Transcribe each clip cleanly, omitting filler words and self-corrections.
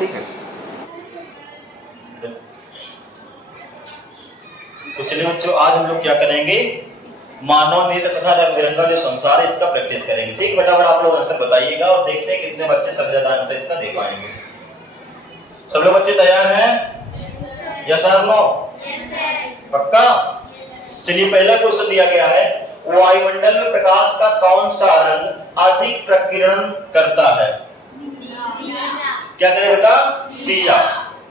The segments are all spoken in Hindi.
ठीक है। तो चलिए बच्चों, आज हम लोग क्या करेंगे, मानव नेत्र तथा रंग बिरंगा जो संसार है इसका प्रैक्टिस करेंगे। ठीक, फटाफट आप लोग आंसर बताइएगा और देखते हैं कितने बच्चे सबसे ज्यादा आंसर इसका दे पाएंगे। सब लोग बच्चे तैयार हैं? Yes sir, no? पक्का? चलिए, पहला क्वेश्चन दिया गया है, वायुमंडल में प्रकाश का कौन सा रंग अधिक प्रकीर्णन करता है? क्या करें बेटा? पीला।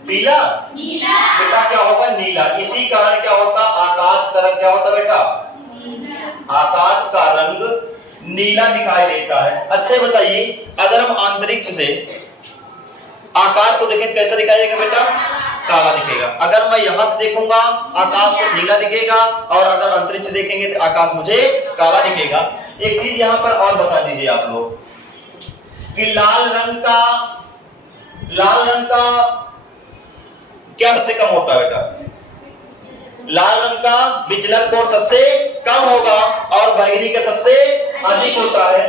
पीला? नीला। बेटा क्या होगा? नीला। इसी कारण क्या होता? आकाश का रंग क्या होता बेटा? आकाश का रंग नीला दिखाई देता है। अच्छा बताइए, अगर हम अंतरिक्ष से आकाश को देखें कैसा दिखाई देगा बेटा? काला दिखेगा। अगर मैं यहां से देखूंगा आकाश को नीला दिखेगा, और अगर अंतरिक्ष देखेंगे तो आकाश मुझे काला दिखेगा। एक चीज यहां पर और बता दीजिए आप लोग कि लाल रंग का क्या सबसे कम होता है बेटा? लाल रंग का विचलन कोण सबसे कम होगा और बैंगनी का सबसे अधिक होता है।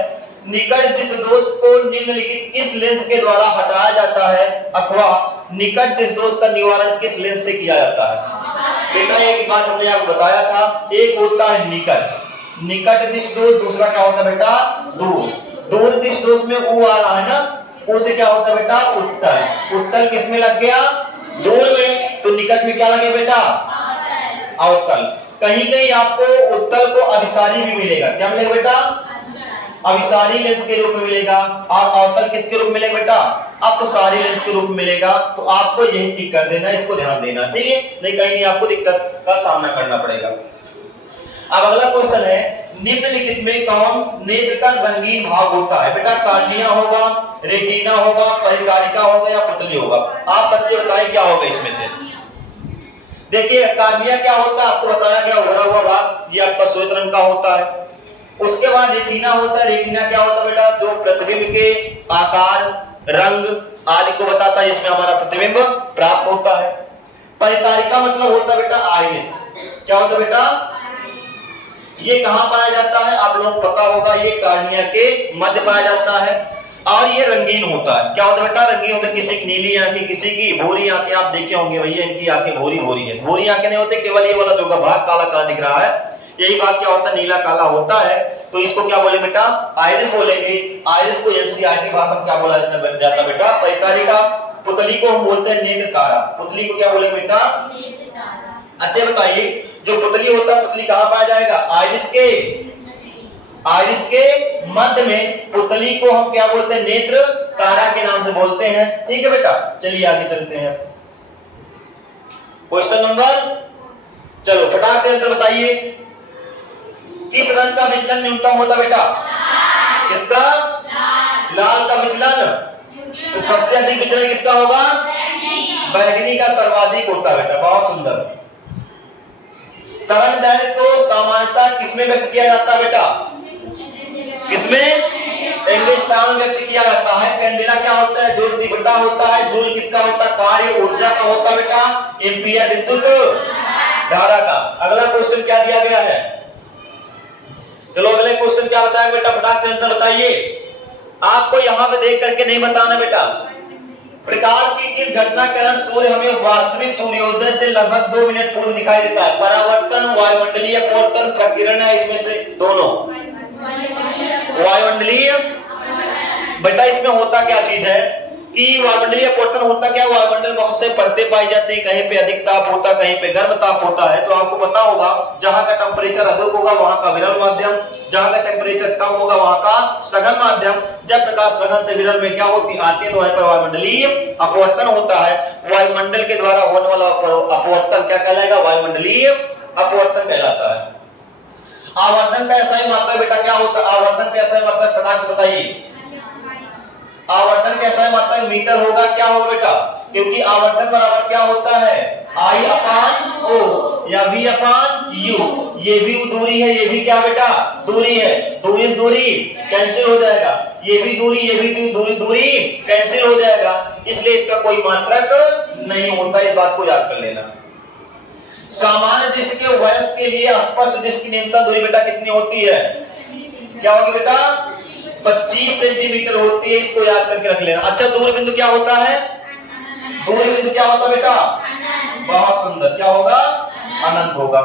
निकट दृष्टि दोष को निम्नलिखित किस लेंस के द्वारा हटाया जाता है, अथवा निकट दृष्टि दोष का निवारण किस लेंस से किया जाता है? बेटा एक बात हमने आपको बताया था, एक होता है निकट दृष्टि दोष, दूसरा क्या होता है बेटा? दूर दृष्टि दोष में ऊ आ रहा है ना, उसे क्या होता है बेटा? उत्तल। उत्तल किस में लग गया? दूर में। तो निकट में क्या लगे बेटा? अवतल। कहीं कहीं आपको उत्तल को अभिसारी भी मिलेगा। क्या मिलेगा बेटा? अभिसारी लेंस के रूप में मिलेगा। और अवतल किसके रूप में मिलेगा बेटा? अपसारी लेंस के रूप में मिलेगा। तो आपको यही टिक कर देना, इसको ध्यान देना, ठीक है? नहीं कहीं नहीं आपको दिक्कत का सामना करना पड़ेगा। अब अगला क्वेश्चन है, निम्नलिखित में कौन नेत्र का रंगीन भाग होता है? बेटा कार्निया होगा, रेटिना होगा, परिकारिका होगा या पुतली होगा? आप बच्चे बताएं क्या होगा इसमें से? देखिए, कार्निया क्या होता है आपको बताया गया, भरा हुआ भाग, ये आपका श्वेत रंग का होता है। उसके बाद रेटिना होता है। रेटिना क्या होता है बेटा? जो प्रतिबिंब के आकार, रंग आदि को बताता है, इसमें हमारा प्रतिबिंब प्राप्त होता है। परिकारिका मतलब होता है बेटा आइरिस। क्या होता है बेटा? ये कहां पाया जाता है? आप लोग पता होगा, ये कार्निया के मध्य पाया जाता है। और ये रंगीन होता है। क्या होता है बेटा? रंगीन होता है। किसी की नीली आंखें, किसी की भूरी आंखें। आप देखे होंगे भैया, इनकी आंखें भूरी है। भूरी आंखें नहीं होते, केवल ये वाला जो भाग काला काला दिख रहा है, यही भाग क्या होता है? नीला काला होता है। तो इसको क्या बोले बेटा? आइरिस बोलेंगे। आइरिस को एनसीईआरटी भाषा में क्या बोला जाता बेटा? परिकारिका। पुतली को हम बोलते हैं नेत्र तारा। पुतली को क्या बोलेंगे बेटा? अच्छा बताइए, जो पुतली होता है, पुतली कहां पाया जाएगा? आइरिस के मध्य में। पुतली को हम क्या बोलते हैं? नेत्र तारा के नाम से बोलते हैं। ठीक है बेटा, चलिए आगे चलते हैं। क्वेश्चन नंबर, चलो फटाक से आंसर बताइए। किस रंग का विचलन न्यूनतम होता बेटा? किसका? लाल का विचलन। तो सबसे अधिक विचलन किसका होगा? बैंगनी का सर्वाधिक होता है बेटा। बहुत सुंदर। तरंग दैर्घ्य को सामान्यतः किसमें व्यक्त किया जाता है बेटा? किसमें? एंगस्ट्रॉम में व्यक्त किया जाता है। कैंडेला क्या होता है? जूल तीव्रता होता है। जूल किसका होता है? कार्य ऊर्जा का होता है बेटा। एम्पियर विद्युत धारा का। अगला क्वेश्चन क्या दिया गया है? चलो अगले क्वेश्चन क्या बताया बेटा? फटाक से आंसर बताइए। आपको यहां पे देख करके नहीं बताना बेटा। प्रकाश की किस घटना के कारण सूर्य हमें वास्तविक सूर्योदय से लगभग 2 मिनट पूर्व दिखाई देता है? परावर्तन, वायुमंडलीय अपवर्तन, प्रकीर्णन है इसमें से दोनों? वायुमंडलीय। बेटा इसमें होता क्या चीज है कि वायुमंडलीय अपवर्तन होता क्या? वायुमंडल बहुत से परतें पाई जाती है, कहीं पे अधिक ताप होता है, कहीं पे गर्म ताप होता है। तो आपको पता होगा, जहां का टेम्परेचर अधिक होगा वहां का विरल माध्यम, जहां का टेम्परेचर कम होगा वहां का सघन माध्यम। जब प्रकाश सघन से विरल में क्या होती आती है तो वहां पर वायुमंडलीय अपवर्तन होता है। वायुमंडल के द्वारा होने वाला अपवर्तन क्या कहलाएगा? वायुमंडलीय अपवर्तन कहलाता है। आवर्धन का ऐसा ही मात्रा बेटा क्या होता है? आवर्धन का ऐसा ही मात्रा फटाक से बताइए। आवर्धन कैसा है? मात्रा मीटर होगा। क्या होगा बेटा? क्योंकि आवर्धन बराबर क्या होता है? I अपान O या V अपान U। ये भी दूरी है, ये भी क्या बेटा? दूरी है। दूरी दूरी कैंसिल हो जाएगा। ये भी दूरी कैंसिल हो जाएगा। इसलिए इसका कोई मात्रक नहीं होता। इस बात को याद कर लेना। सामान्य दृष्टि के वयस्क के लिए स्पष्ट दृष्टि की न्यूनतम दूरी बेटा कितनी होती है? क्या होगी बेटा? 25 सेंटीमीटर होती है। इसको याद करके रख लेना। अच्छा, दूर बिंदु क्या होता है? दूरी बिंदु क्या होता बेटा? बहुत सुंदर, क्या होगा? अनंत होगा।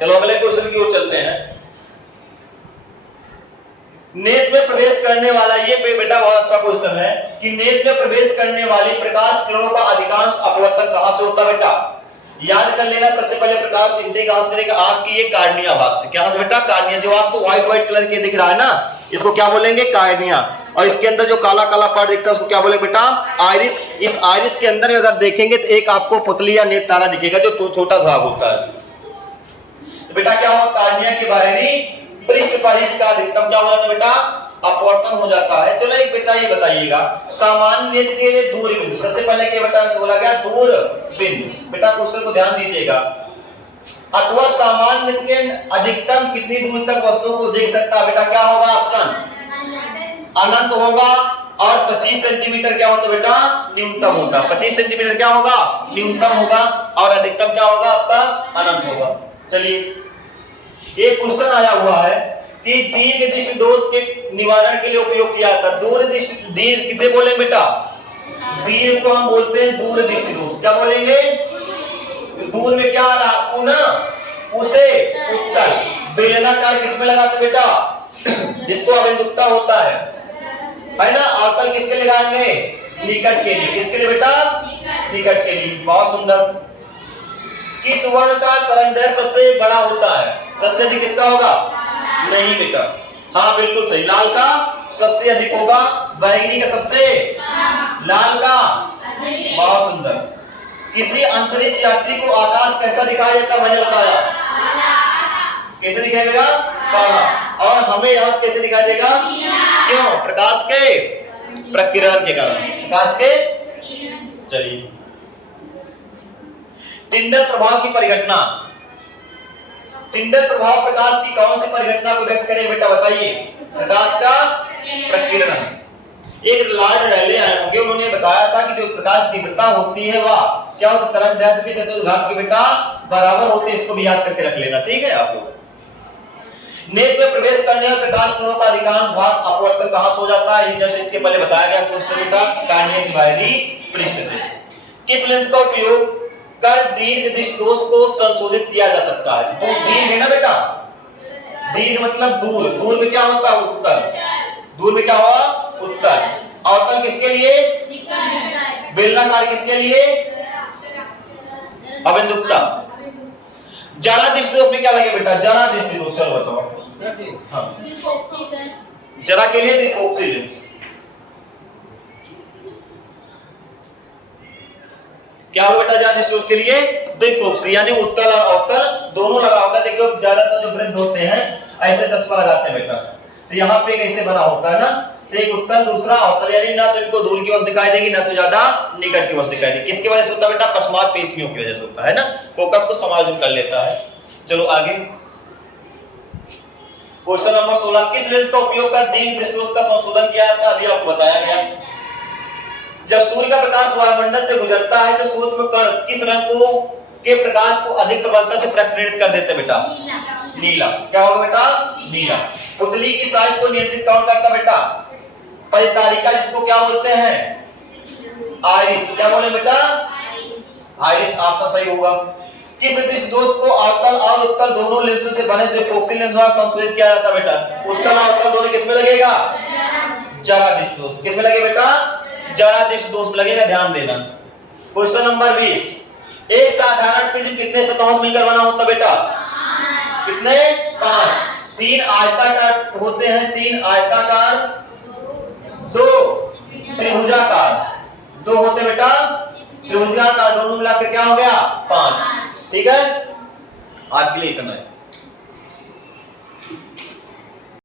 चलो अगले क्वेश्चन की ओर चलते हैं। नेत्र में प्रवेश करने वाला, ये बेटा बहुत अच्छा क्वेश्चन है कि नेत्र में प्रवेश करने वाली प्रकाश किरणों का अधिकांश अपवर्तन कहां से होता है बेटा? याद कर लेना, सबसे पहले प्रकाश इंद्रिय कहां से चलेगा? आंख की ये कार्निया भाग से। क्या से बेटा? कार्निया। जो आपको व्हाइट कलर के दिख रहा है ना, इसको क्या बोलेंगे? कार्निया। और इसके अंदर जो काला काला पार्ट दिखता है उसको क्या बोलेंगे बेटा? आइरिस। इस आइरिस के अंदर अगर देखेंगे तो एक आपको पुतली या नेत्र तारा दिखेगा जो छोटा सा होता है। तो बेटा क्या हुआ? कार्निया के बाहरी पृष्ठ पर इसका अधिकतम क्या हो जाता है बेटा? अपवर्तन हो जाता है। चलो एक बेटा ये बताइएगा, सामान्य नेत्र के लिए दूर बिंदु, सबसे पहले क्या बेटा बोला गया? दूर बिंदु। बेटा क्वेश्चन को ध्यान दीजिएगा। अथवा सामान्य नेत्र के अधिकतम कितनी दूरी तक वस्तु को देख सकता है बेटा? क्या होगा ऑप्शन? अनंत होगा। और 25 सेंटीमीटर क्या होता बेटा? न्यूनतम होगा। 25 सेंटीमीटर क्या होगा? न्यूनतम होगा। और अधिकतम क्या होगा आपका? अनंत होगा। चलिए एक क्वेश्चन आया हुआ है कि दीर्घ दृष्टि दोष के निवारण के लिए उपयोग किया जाता है। दूर दृष्टि, दीर्घ किसे बोलेंगे बेटा? दीर्घ को हम बोलते हैं दूर दृष्टि दोष। क्या बोलेंगे? दूर में क्या आ रहा? पुनः उसे उत्तर। बेलनाकार किसमें लगाते बेटा? जिसको अबिंदुकता होता है ना। अवतल किसके लगाएंगे? निकट के लिए। किसके लिए बेटा? निकट के लिए। बहुत सुंदर। किस वर्ण का तरंग दैर्घ्य सबसे बड़ा होता है? सबसे अधिक किसका होगा? नहीं बेटा, हाँ बिल्कुल सही, लाल का सबसे अधिक होगा। बैंगनी का सबसे, लाल का। बहुत सुंदर। किसी अंतरिक्ष यात्री को आकाश कैसा दिखाई देता? मैंने बताया कैसे दिखाई देगा? काला। और हमें यहाँ कैसे दिखाई देगा? क्यों? प्रकाश के प्रकीर्णन के कारण। प्रकाश के। चलिए टिंडल प्रभाव की परिघटना। टिंडल प्रभाव प्रकाश की कौन सी परिघटना को व्यक्त करे बेटा? बताइए। प्रकाश का प्रकीर्णन। एक लॉर्ड रैले आए होंगे, उन्होंने बताया था कि जो प्रकाश तीव्रता होती है वह क्या होती है? तरंग दैर्घ्य के चतुर्भुज के बेटा बराबर होते हैं। इसको भी याद करके रख लेना, ठीक है आप लोग। नेत्र में प्रवेश करने और प्रकाश किरणों का अधिकांश भाग अपवर्तन कहां से हो जाता है? जैसे इसके पहले बताया गया क्वेश्चन बेटा, कार्निया के बाहरी पृष्ठ से। किस लेंस का उपयोग कर दीर्घ दृष्टि दोष को संशोधित किया जा सकता है? तो दीर्घ है ना बेटा, दीर्घ मतलब दूर। दूर में क्या होता है? उत्तर। दूर में क्या हुआ? उत्तर। अवतल किसके लिए? बेलनाकार किसके लिए? अबिंदुकता। जरा दृष्टि दोष में क्या लगे बेटा? जरा दृष्टि दोष। चलो बताओ। हाँ, जरा के लिए डिफॉक्सी लेंस। क्या होगा बेटा? जरा दृष्टि दोष के लिए डिफॉक्सी, यानी उत्तल और अवतल दोनों लगा होगा। देखो ज्यादातर जो वृद्ध होते हैं ऐसे चश्मा लगाते हैं बेटा। तो यहाँ पे कैसे बना होता है ना, एक उत्तल दूसरा अवतल, यानी ना तो इनको दूर की वस्तु दिखाई देगी ना तो ज्यादा निकट की वस्तु दिखाई देगी। किसकी वजह से होता है बेटा? पश्चात पेशियों की वजह से होता है ना, फोकस को समायोजन कर लेता है। चलो आगे क्वेश्चन नंबर 16। किस लेंस का उपयोग कर दीर्घ दृष्टि दोष का संशोधन किया जाता है? अभी आपको बताया गया। जब सूर्य का प्रकाश वायुमंडल से गुजरता है तो सूर्य में कण किस रंग को के प्रकाश को अधिक प्रबलता से प्रकीर्णित कर देते बेटा? नीला। क्या होगा बेटा? नीला। पुतली की साइज को नियंत्रित कौन करता बेटा? परितारिका, जिसको क्या बोलते हैं? आइरिस। क्या बोले बेटा? आइरिस। आपका सही होगा। किस दृष्टि दोष को अवतल और उत्तल दोनों लेंसों से बने डिफॉक्सी लेंस द्वारा संशोधित किया जाता बेटा? उत्तल और अवतल दोनों किसमें लगेगा? जरा दृष्टि दोष। किसमें लगे बेटा? जरा दृष्टि दोष में लगेगा, ध्यान देना। Question number 20। एक साधारण प्रिज्म कितने सतहों मिलकर बना होता बेटा? कितने? 5। 3 आयताकार होते हैं, 3 आयताकार, 2 त्रिभुजाकार। 2 होते बेटा त्रिभुजाकार, दोनों मिलाकर क्या हो गया? 5। ठीक है, आज के लिए इतना है।